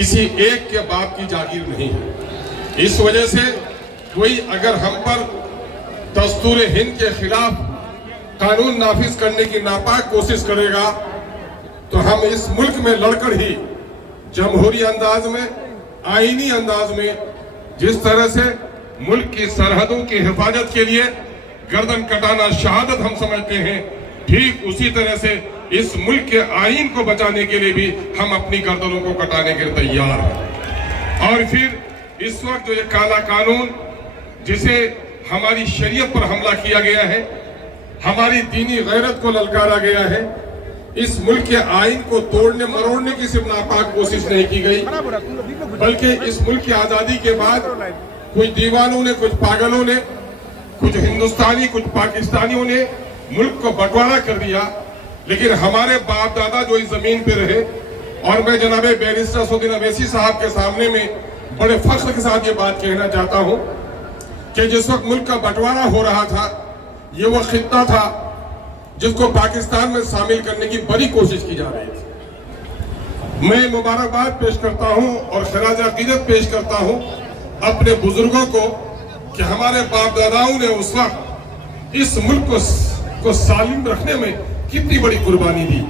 کسی ایک کے باپ کی جاگیر نہیں ہے۔ اس وجہ سے کوئی اگر ہم پر دستور ہند کے خلاف قانون نافذ کرنے کی ناپاک کوشش کرے گا تو ہم اس ملک میں لڑ کر ہی جمہوری انداز میں، آئینی انداز میں، جس طرح سے ملک کی سرحدوں کی حفاظت کے لیے گردن کٹانا شہادت ہم سمجھتے ہیں، ٹھیک اسی طرح سے اس ملک کے آئین کو بچانے کے لیے بھی ہم اپنی گردنوں کو کٹانے کے لیے تیار ہیں۔ اور پھر اس وقت جو یہ کالا قانون جسے ہماری شریعت پر حملہ کیا گیا ہے، ہماری دینی غیرت کو للکارا گیا ہے، اس ملک کے آئین کو توڑنے مروڑنے کی صرف ناپاک کوشش نہیں کی گئی، بلکہ اس ملک کی آزادی کے بعد کچھ دیوانوں نے، کچھ پاگلوں نے، کچھ ہندوستانی، کچھ پاکستانیوں نے ملک کو بٹوارا کر دیا۔ لیکن ہمارے باپ دادا جو اس زمین پہ رہے، اور میں جناب بیرسٹر اسدالدین اویسی صاحب کے سامنے میں بڑے فخر کے ساتھ یہ بات کہنا چاہتا ہوں کہ جس وقت ملک کا بٹوارا ہو رہا تھا، یہ وہ خطہ تھا جس کو پاکستان میں شامل کرنے کی بڑی کوشش کی جا رہی تھی۔ میں مبارکباد پیش کرتا ہوں اور خراج عقیدت پیش کرتا ہوں اپنے بزرگوں کو کہ ہمارے باپ داداؤں نے اس وقت اس ملک کو سالم رکھنے میں کتنی بڑی قربانی دی۔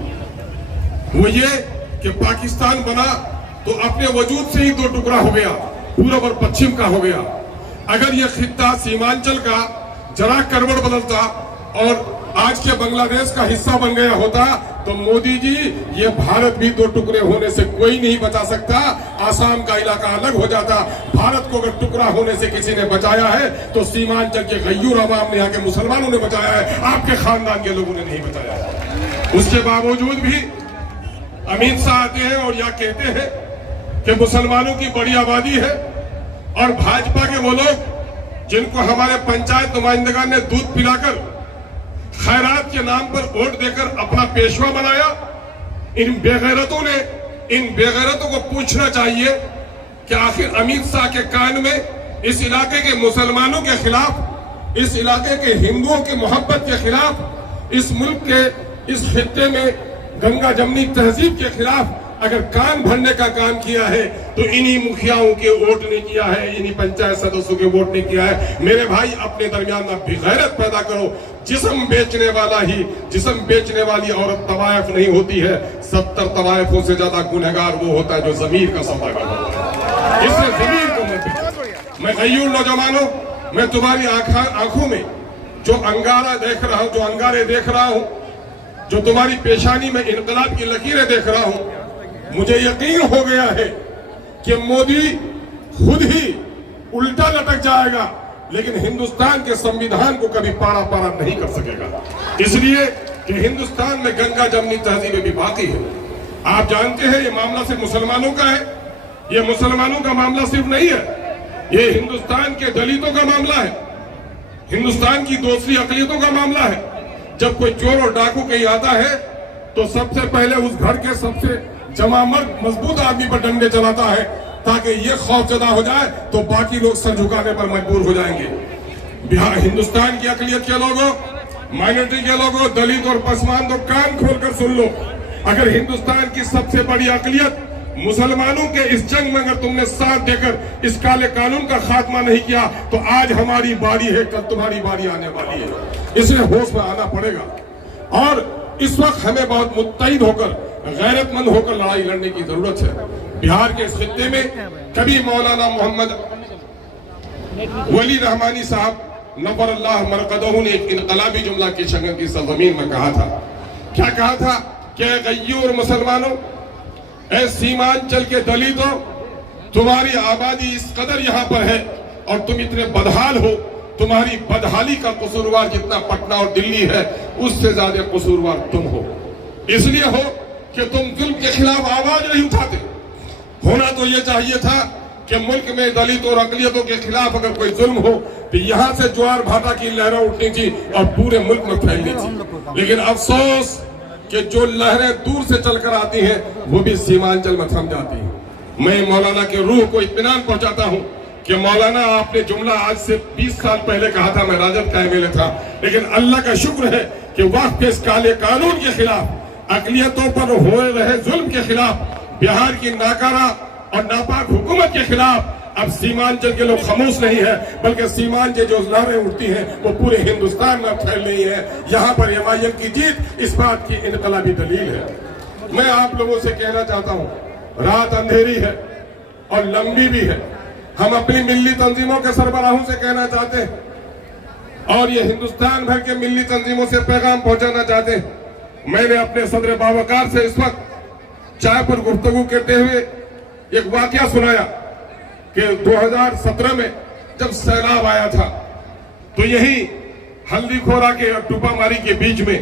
وہ یہ کہ پاکستان بنا تو اپنے وجود سے ہی دو ٹکڑا ہو گیا، پورب اور پچھم کا ہو گیا۔ اگر یہ خطہ سیمانچل کا ذرا کروڑ بدلتا اور آج کے بنگلہ دیش کا حصہ بن گیا ہوتا تو مودی جی یہ بھارت بھی دو ٹکڑے ہونے سے کوئی نہیں بچا سکتا، آسام کا علاقہ الگ ہو جاتا۔ بھارت کو اگر ٹکڑا ہونے سے کسی نے بچایا ہے تو سیمانچل کے غیور عوام نے، یہاں کے مسلمانوں نے بچایا ہے، آپ کے خاندان کے لوگوں نے نہیں بچایا ہے۔ اس کے باوجود بھی امت شاہ آتے ہیں اور یہ کہتے ہیں کہ مسلمانوں کی بڑی آبادی ہے، اور بھاجپا کے وہ لوگ جن کو ہمارے پنچایت نمائندگان نے دودھ پلا کر، خیرات کے نام پر ووٹ دے کر اپنا پیشوا بنایا، ان بے غیرتوں کو پوچھنا چاہیے کہ آخر امت شاہ کے کان میں اس علاقے کے مسلمانوں کے خلاف، اس علاقے کے ہندوؤں کی محبت کے خلاف، اس ملک کے اس خطے میں گنگا جمنی تہذیب کے خلاف اگر کان بھرنے کا کام کیا ہے تو انہی مکھیاؤں کے ووٹ نے کیا ہے، انہی پنچایت سدسیوں کے ووٹ نے کیا ہے۔ میرے بھائی اپنے درمیان نہ بھی غیرت پیدا کرو۔ جسم بیچنے والی عورت طوائف نہیں ہوتی ہے، 70 طوائفوں سے زیادہ گنہگار وہ ہوتا ہے جو ضمیر کا سوداگر ہوتا ہے۔ اس سے ضمیر کو مت بیچو۔ میں غیور نوجوانوں، میں تمہاری آنکھوں میں جو انگارہ دیکھ رہا ہوں، جو انگارے دیکھ رہا ہوں، جو تمہاری پیشانی میں انقلاب کی لکیریں دیکھ رہا ہوں، مجھے یقین ہو گیا ہے کہ مودی خود ہی الٹا لٹک جائے گا لیکن ہندوستان کے سمویدھان کو کبھی پارا نہیں کر سکے گا، اس لیے کہ ہندوستان میں گنگا جمنی تہذیبیں بھی باقی ہے۔ آپ جانتے ہیں یہ معاملہ صرف مسلمانوں کا ہے، یہ مسلمانوں کا معاملہ صرف نہیں ہے، یہ ہندوستان کے دلتوں کا معاملہ ہے، ہندوستان کی دوسری اقلیتوں کا معاملہ ہے۔ جب کوئی چور اور ڈاکو کہیں آتا ہے تو سب سے پہلے اس گھر کے سب سے جمع مرد مضبوط آدمی پر ڈنڈے چلاتا ہے تاکہ یہ خوف زدہ ہو جائے تو باقی لوگ سر جھکانے پر مجبور ہو جائیں گے۔ ہندوستان کی اقلیت کے لوگوں، مائنورٹی کے لوگوں، دلت اور پسماندوں، کان کھول کر سن لو، اگر ہندوستان کی سب سے بڑی اقلیت مسلمانوں کے اس جنگ میں اگر تم نے ساتھ دے کر اس کالے قانون کا خاتمہ نہیں کیا تو آج ہماری باری ہے، کل تمہاری باری آنے والی ہے۔ اس لیے ہوش میں آنا پڑے گا، اور اس وقت ہمیں بہت متحد ہو کر، غیرت مند ہو کر لڑائی لڑنے کی ضرورت ہے۔ بہار کے اس خطے میں کبھی مولانا محمد ولی رحمانی صاحب نور اللہ مرقدہ نے ایک انقلابی جملہ کی شگن کی سرزمین میں کہا تھا، کیا کہا تھا کہ اے غیور مسلمانوں، اے سیمانچل کے دلتوں، تمہاری آبادی اس قدر یہاں پر ہے اور تم اتنے بدحال ہو، تمہاری بدحالی کا قصوروار جتنا پٹنہ اور دلی ہے اس سے زیادہ قصوروار تم ہو۔ اس لیے ہو کہ تم ظلم کے خلاف آواز نہیں اٹھاتے۔ ہونا تو یہ چاہیے تھا کہ ملک میں دلت اور اقلیتوں کے خلاف اگر کوئی ظلم ہو تو یہاں سے جوار بھاٹا کی لہریں اٹھنی تھی اور پورے ملک میں پھیلنی تھی، لیکن افسوس کہ جو لہریں دور سے چل کر آتی ہیں وہ بھی سیمانچل میں تھم جاتی ہیں۔ میں مولانا کے روح کو اطمینان پہنچاتا ہوں کہ مولانا آپ نے جملہ آج سے 20 سال پہلے کہا تھا، میں راجد کا MLA تھا، لیکن اللہ کا شکر ہے کہ وقت کے اس کالے قانون کے خلاف، اقلیتوں پر ہوئے رہے ظلم کے خلاف بہار کی ناکارہ اور ناپاک حکومت کے خلاف اب سیمانچل کے لوگ خاموش نہیں ہیں، بلکہ سیمانچل جو لہریں اٹھتی ہیں وہ پورے ہندوستان میں پھیل رہی ہیں۔ یہاں پر MIM کی جیت اس بات کی انقلابی دلیل ہے۔ میں آپ لوگوں سے کہنا چاہتا ہوں، رات اندھیری ہے اور لمبی بھی ہے۔ ہم اپنی ملی تنظیموں کے سربراہوں سے کہنا چاہتے ہیں اور یہ ہندوستان بھر کے ملی تنظیموں سے پیغام پہنچانا چاہتے ہیں۔ میں نے اپنے صدر باوقار سے اس وقت چائے پر گفتگو کرتے ہوئے ایک واقعہ سنایا کہ 2017 میں جب سیلاب آیا تھا تو یہی ہلدی کھورا کے ٹوپا ماری کے بیچ میں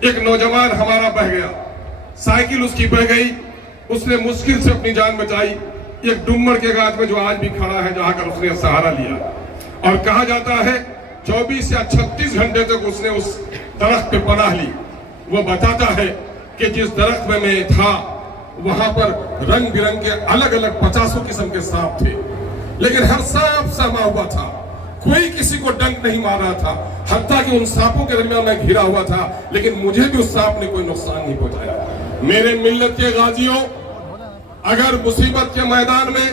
ایک نوجوان ہمارا بہ گیا، سائیکل اس کی بہ گئی، اس نے مشکل سے اپنی جان بچائی ایک ڈمر کے گھاٹ میں جو آج بھی کھڑا ہے، جہاں کر اس نے سہارا لیا، اور کہا جاتا ہے 24 یا 36 گھنٹے تک اس نے اس درخت پہ پناہ لی۔ وہ بتاتا ہے کہ جس درخت میں تھا وہاں پر رنگ برنگ کے الگ الگ 50 قسم کے سانپ تھے، لیکن ہر سانپ سما ہوا تھا، کوئی کسی کو ڈنک نہیں مار رہا تھا، حتیٰ کہ ان سانپوں کے درمیان میں گھرا ہوا تھا، لیکن مجھے بھی اس سانپ نے کوئی نقصان نہیں پہنچایا۔ میرے ملت کے غازیوں، اگر مصیبت کے میدان میں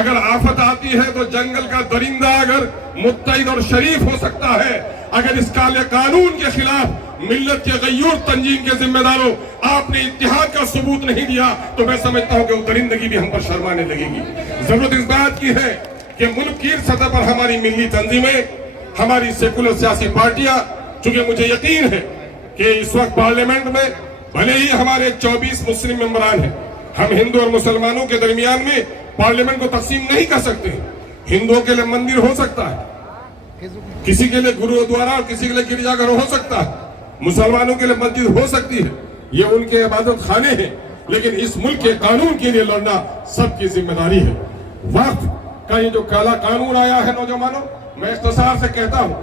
اگر آفت آتی ہے تو جنگل کا درندہ اگر متحد اور شریف ہو سکتا ہے، اگر اس کالے قانون کے خلاف ملت کے غیور تنظیم کے ذمہ داروں آپ نے اتحاد کا ثبوت نہیں دیا تو میں سمجھتا ہوں کہ وہ درندگی بھی ہم پر شرمانے لگے گی۔ ضرورت اس بات کی ہے کہ ملک کی سطح پر ہماری ملی تنظیمیں، ہماری سیکولر سیاسی پارٹیاں، چونکہ مجھے یقین ہے کہ اس وقت پارلیمنٹ میں بھلے ہی ہمارے 24 مسلم ممبران ہیں، ہم ہندو اور مسلمانوں کے درمیان میں پارلیمنٹ کو تقسیم نہیں کر سکتے۔ ہندوؤں کے لیے مندر ہو سکتا ہے، کسی کے لیے گرودوارا اور کسی کے لیے گرجا گھر ہو سکتا ہے، مسلمانوں کے لیے مسجد ہو سکتی ہے، یہ ان کے عبادت خانے ہیں، لیکن اس ملک کے قانون کے لیے لڑنا سب کی ذمہ داری ہے۔ وقت کا یہ جو کالا قانون آیا ہے نوجوانوں، میں اختصار سے کہتا ہوں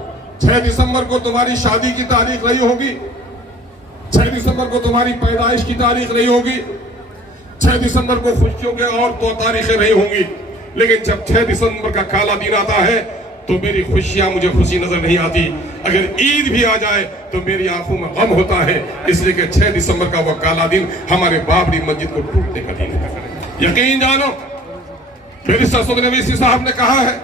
6 دسمبر کو تمہاری شادی کی تاریخ رہی ہوگی، 6 دسمبر کو تمہاری پیدائش کی تاریخ رہی ہوگی، 6 دسمبر کو خوشیوں کے اور تو تاریخیں رہی ہوں گی، لیکن جب 6 دسمبر کا کالا دن آتا ہے تو میری خوشیاں مجھے خوشی نظر نہیں آتی، اگر عید بھی آ جائے تو میری آنکھوں میں غم ہوتا ہے، اس لیے کہ 6 دسمبر کا وہ کالا دن ہمارے بابری مسجد کو ٹوٹنے کا دن ہے۔ یقین جانو، بیرسٹر سعد نویسی صاحب نے کہا ہے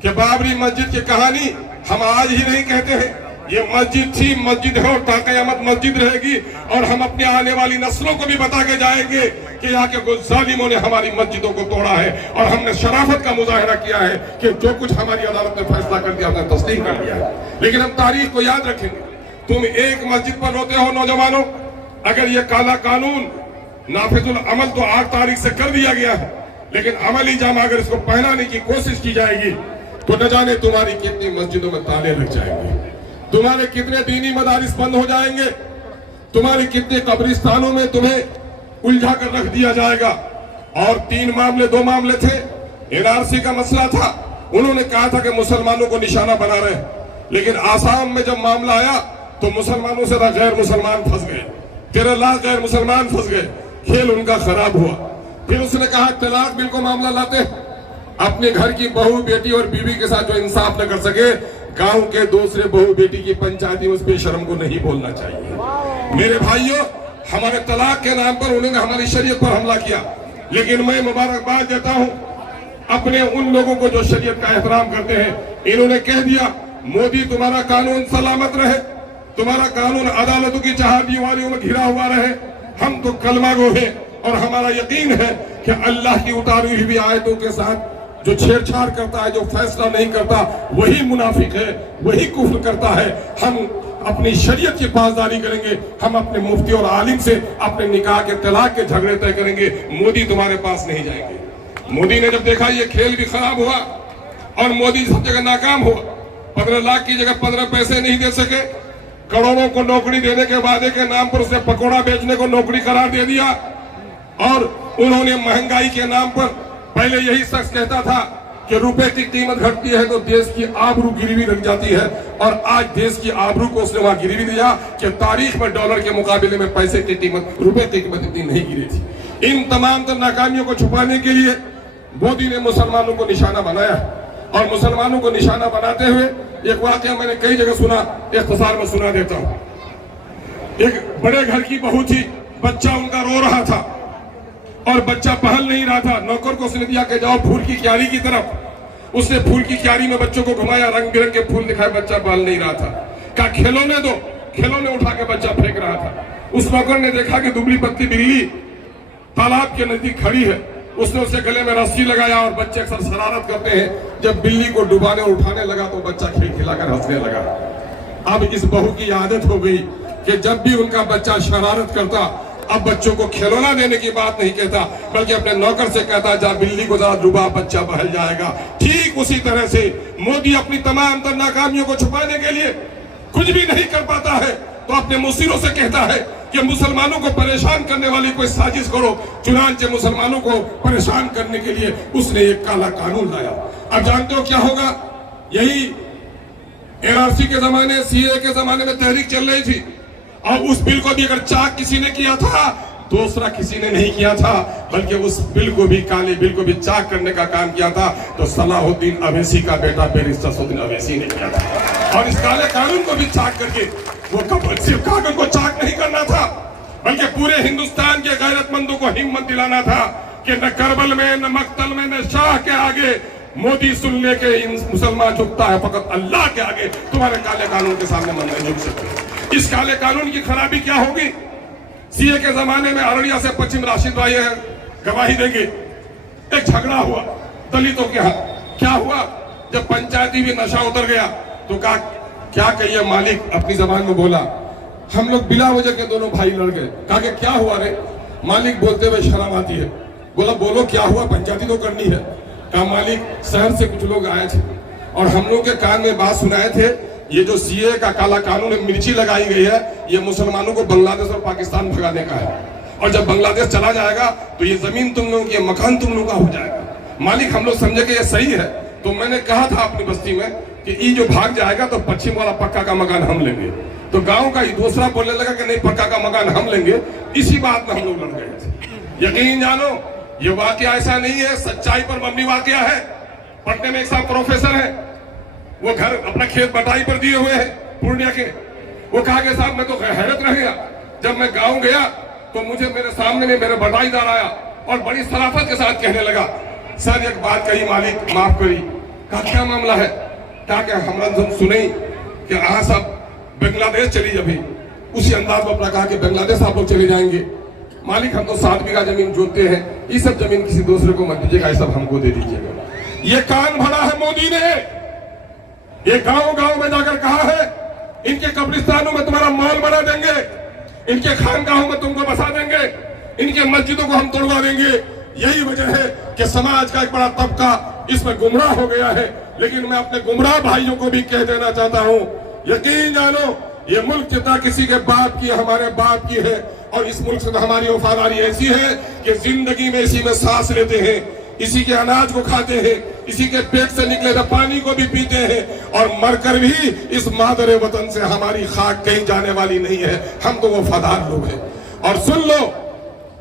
کہ بابری مسجد کی کہانی ہم آج ہی نہیں کہتے ہیں، یہ مسجد تھی، مسجد ہے اور تا قیامت مسجد رہے گی، اور ہم اپنے آنے والی نسلوں کو بھی بتا کے جائیں گے کہ یہاں کے کچھ ظالموں نے ہماری مسجدوں کو توڑا ہے، اور ہم نے شرافت کا مظاہرہ کیا ہے کہ جو کچھ ہماری عدالت نے فیصلہ کر دیا ہم نے تصدیق کر دیا ہے۔ لیکن ہم تاریخ کو یاد رکھیں گے۔ تم ایک مسجد پر روتے ہو نوجوانوں، اگر یہ کالا قانون نافذ العمل تو 8 تاریخ سے کر دیا گیا ہے، لیکن عملی جامہ اگر اس کو پہنانے کی کوشش کی جائے گی تو نہ جانے تمہاری کتنی مسجدوں میں تالے لگ جائیں گے، تمہارے کتنے دینی مدارس بند ہو جائیں گے، تمہارے کتنے قبرستانوں میں تمہیں الجھا کر رکھ دیا جائے گا۔ اور 2 معاملے تھے، NRC کا مسئلہ تھا، انہوں نے کہا تھا کہ مسلمانوں کو نشانہ بنا رہے ہیں، لیکن آسام میں جب معاملہ آیا تو مسلمانوں سے غیر مسلمان پھنس گئے، 13 لاکھ غیر مسلمان پھنس گئے، کھیل ان کا خراب ہوا۔ پھر اس نے کہا طلاق بل کو معاملہ لاتے ہیں، اپنے گھر کی بہو بیٹی اور بیوی کے ساتھ جو انصاف نہ کر سکے، گاؤں کے دوسرے بہو بیٹی کی پنچایتی اس بے شرم کو نہیں بولنا چاہیے۔ میرے بھائیوں، ہمارے طلاق کے نام پر انہوں نے ہماری شریعت پر حملہ کیا، لیکن میں مبارکباد دیتا ہوں اپنے ان لوگوں کو جو شریعت کا احترام کرتے ہیں۔ انہوں نے کہہ دیا مودی تمہارا قانون سلامت رہے، تمہارا قانون عدالتوں کی چہار دیواریوں میں گھرا ہوا رہے، ہم تو کلمہ گو ہیں اور ہمارا یقین ہے کہ اللہ کی اتاری ہوئی آیتوں کے ساتھ جو چھیڑ چھاڑ کرتا ہے، جو فیصلہ نہیں کرتا، وہی منافق ہے، وہی کفر کرتا ہے۔ ہم اپنی شریعت کی پاسداری کریں گے، ہم اپنے مفتی اور عالم سے اپنے نکاح کے طلاق کے جھگڑے طے کریں گے، مودی تمہارے پاس نہیں جائیں گے۔ مودی نے جب دیکھا یہ کھیل بھی خراب ہوا اور مودی سب جگہ ناکام ہوا، 15 لاکھ کی جگہ 15 پیسے نہیں دے سکے، کروڑوں کو نوکری دینے کے وعدے کے نام پر اسے پکوڑا بیچنے کو نوکری قرار دے دیا، اور انہوں نے مہنگائی کے نام پر پہلے یہی شخص کہتا تھا کہ روپے کی قیمت گھٹتی ہے تو دیش کی آبرو گروی رکھ جاتی ہے، اور آج دیش کی آبرو کو اس نے وہاں گروی دیا کہ تاریخ میں ڈالر کے مقابلے میں پیسے کی قیمت، روپے کی قیمت اتنی نہیں گری تھی۔ ان تمام تر ناکامیوں کو چھپانے کے لیے مودی نے مسلمانوں کو نشانہ بنایا، اور مسلمانوں کو نشانہ بناتے ہوئے ایک واقعہ میں نے کئی جگہ سنا، اختصار میں سنا دیتا ہوں۔ ایک بڑے گھر کی بہو تھی، بچہ ان کا رو رہا تھا، اور بچہ پہل نہیں رہا تھا. نوکر کو اس نے دیا کہ جاؤ پھول کی کیاری کی طرف. اس نے پھول کی کیاری میں بچوں کو گھمایا, رنگ برنگ کے پھول دکھائے, بچہ پہل نہیں رہا تھا. کہا کھلونے دو, کھلونے اٹھا کے بچہ پھینک رہا تھا. اس نوکر نے دیکھا کہ دبلی پتلی بلی تالاب کے نزدیک کھڑی ہے. اس نے اسے گلے میں رسی لگایا, اور بچے اکثر شرارت کرتے ہیں, جب بلی کو ڈبانے اور اٹھانے لگا تو بچہ کھل کھلا کر ہنسنے لگا. اب اس بہو کی عادت ہو گئی کہ جب بھی ان کا بچہ شرارت کرتا, اب بچوں کو کھلونا دینے کی بات نہیں کہتا, بلکہ اپنے نوکر سے کہتا جا بلی کو ذرا ڈبا, بچہ بہل جائے گا. ٹھیک اسی طرح سے مودی اپنی تمام تر ناکامیوں کو چھپانے کے لیے کچھ بھی نہیں کر پاتا ہے تو اپنے مصیروں سے کہتا ہے کہ مسلمانوں کو پریشان کرنے والی کوئی سازش کرو. چنانچہ مسلمانوں کو پریشان کرنے کے لیے اس نے ایک کالا قانون لایا. اب جانتے ہو کیا ہوگا؟ یہی NRC کے زمانے, CAA کے زمانے میں تحریک چل رہی تھی, اور اس بل کو بھی اگر چاک کسی نے کیا تھا, دوسرا کسی نے نہیں کیا تھا, بلکہ اس بل کو بھی, کالے بل کو بھی چاک کرنے کا کام کیا تھا تو صلاح الدین اویسی کا بیٹا بیرسٹر صفدر اویسی نے کیا تھا. اور اس کالے قانون کو بھی چاک کر کے, وہ صرف کاغذ کو چاک نہیں کرنا تھا بلکہ پورے ہندوستان کے غیرت مندوں کو ہمت دلانا تھا کہ نہ کربل میں, نہ مقتل میں, نہ شاہ کے آگے مودی سن لے کے مسلمان جھکتا ہے, فقط اللہ کے آگے تمہارے کالے قانون کے سامنے من نہیں جھک سکتے. اس کالے قانون کی خرابی کیا ہوگی؟ CAA کے زمانے میں ارڑیا سے پچھم راشد بھائی گواہی دیں گے, ایک جھگڑا ہوا دلتوں کے ہاں. کیا ہوا؟ جب پنچایتی بھی نشہ اتر گیا تو کہا کیا کہیے مالک, اپنی زبان میں بولا, ہم لوگ بلا وجہ کے دونوں بھائی لڑ گئے. کہا کہ کیا ہوا رے؟ مالک بولتے ہوئے شرم آتی ہے, بولا بولو کیا ہوا, پنچایتی تو کرنی ہے. کہا مالک شہر سے کچھ لوگ آئے تھے اور ہم لوگ کے کان میں بات سنائے تھے, یہ جو CAA کا کالا قانون مرچی لگائی گئی ہے یہ مسلمانوں کو بنگلہ دیش اور پاکستان بھگانے کا ہے, اور جب بنگلہ دیش چلا جائے گا تو یہ زمین تم لوگوں کی, یہ مکان تم لوگوں کا ہو جائے گا. مالک ہم لوگ سمجھے کہ یہ صحیح ہے, تو میں نے کہا تھا اپنی بستی میں کہ یہ جو بھاگ جائے گا تو پچھم والا پکا کا مکان ہم لیں گے. تو گاؤں کا دوسرا بولنے لگا کہ نہیں پکا کا مکان ہم لیں گے. اسی بات میں ہم لوگ لڑ گئے تھے. یقین جانو یہ واقعہ ایسا نہیں ہے, سچائی پر مبنی واقعہ ہے. پٹنے میں ایک صاحب پروفیسر ہے, وہ گھر اپنا کھیت بٹائی پر دیے ہوئے ہیں پورنیہ کے. وہ کہا کہ صاحب میں تو حیرت رہ گیا, جب میں گاؤں گیا تو مجھے میرے سامنے میں میرا بٹائی دار آیا اور بڑی صرافت کے ساتھ کہنے لگا سر ایک بات کہی مالک معاف کری. کہا کیا معاملہ ہے؟ کہا کہ ہم سنیں کہ آہاں صاحب بنگلہ دیش چلی ابھی. اسی انداز میں اپنا کہا کہ بنگلہ دیش آپ لوگ چلے جائیں گے. مالک ہم تو 7 بیگھہ زمین جوتتے ہیں, یہ سب زمین کسی دوسرے کو مت دیجیے گا, یہ سب ہم کو دے دیجیے گا. یہ کان بھرا ہے مودی نے, یہ گاؤں گاؤں میں جا کر کہا ہے ان کے قبرستانوں میں تمہارا مال بنا دیں گے, ان کے خانقاہوں میں تم کو بسا دیں گے, ان کے مسجدوں کو ہم توڑوا دیں گے. یہی وجہ ہے کہ سماج کا ایک بڑا طبقہ اس میں گمراہ ہو گیا ہے. لیکن میں اپنے گمراہ بھائیوں کو بھی کہہ دینا چاہتا ہوں, یقین جانو یہ ملک جتنا کسی کے باپ کی, ہمارے باپ کی ہے, اور اس ملک سے ہماری وفاداری ایسی ہے کہ زندگی میں اسی میں سانس لیتے ہیں, اسی کے اناج کو کھاتے ہیں, اسی کے پیٹ سے نکلے تھے پانی کو بھی پیتے ہیں, اور مر کر بھی اس مادر وطن سے ہماری خاک کہیں جانے والی نہیں ہے. ہم تو وفادار لوگ ہیں. اور سن لو,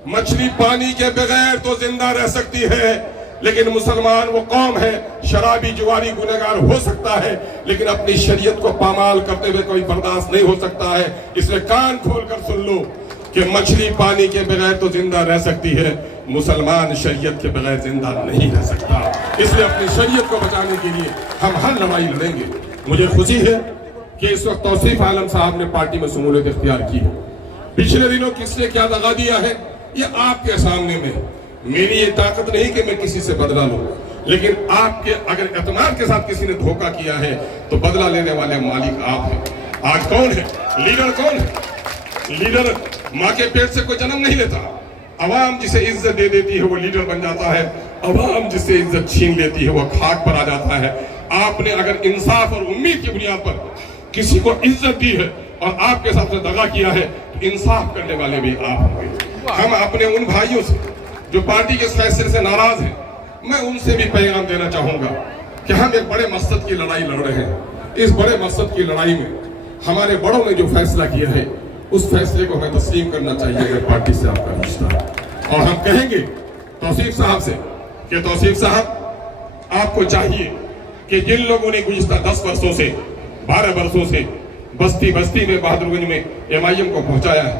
مچھلی پانی کے بغیر تو زندہ رہ سکتی ہے, لیکن مسلمان وہ قوم ہے, شرابی جواری گنہگار ہو سکتا ہے لیکن اپنی شریعت کو پامال کرتے ہوئے کوئی برداشت نہیں ہو سکتا ہے. اس لیے کان کھول کر سن لو کہ مچھلی پانی کے بغیر تو زندہ رہ سکتی ہے, مسلمان شریعت کے بغیر زندہ نہیں رہ سکتا. اس لیے اپنی شریعت کو بچانے کے لیے ہم ہر لڑائی لڑیں گے. مجھے خوشی ہے کہ اس وقت توصیف عالم صاحب نے پارٹی میں شمولیت اختیار کی ہے. پچھلے دنوں کس نے کیا دغا دیا ہے یہ آپ کے سامنے میں. میری یہ طاقت نہیں کہ میں کسی سے بدلہ لوں, لیکن آپ کے اگر اعتماد کے ساتھ کسی نے دھوکہ کیا ہے تو بدلہ لینے والے مالک آپ ہیں. آج کون ہے لیڈر؟ کون ہے لیڈر؟ ماں کے پیٹ سے کوئی جنم نہیں لیتا. عوام جسے عزت دے دیتی ہے وہ لیڈر بن جاتا ہے, عوام جسے عزت چھین لیتی ہے وہ خاک پر آ جاتا ہے. آپ نے اگر انصاف اور امید کی بنیاد پر کسی کو عزت دی ہے اور آپ کے ساتھ دغا کیا ہے تو انصاف کرنے والے بھی آپ ہوں گے. ہم اپنے ان بھائیوں سے جو پارٹی کے فیصلے سے ناراض ہیں, میں ان سے بھی پیغام دینا چاہوں گا کہ ہم ایک بڑے مقصد کی لڑائی لڑ رہے ہیں. اس بڑے مقصد کی لڑائی میں ہمارے بڑوں نے جو فیصلہ کیا ہے اس فیصلے کو ہمیں تسلیم کرنا چاہیے اگر پارٹی سے آپ کا رشتہ. اور ہم کہیں گے توصیف صاحب سے کہ توصیف صاحب آپ کو چاہیے کہ جن لوگوں نے گزشتہ 10 برسوں سے 12 برسوں سے بستی بستی میں بہادر گنج میں MIM کو پہنچایا ہے,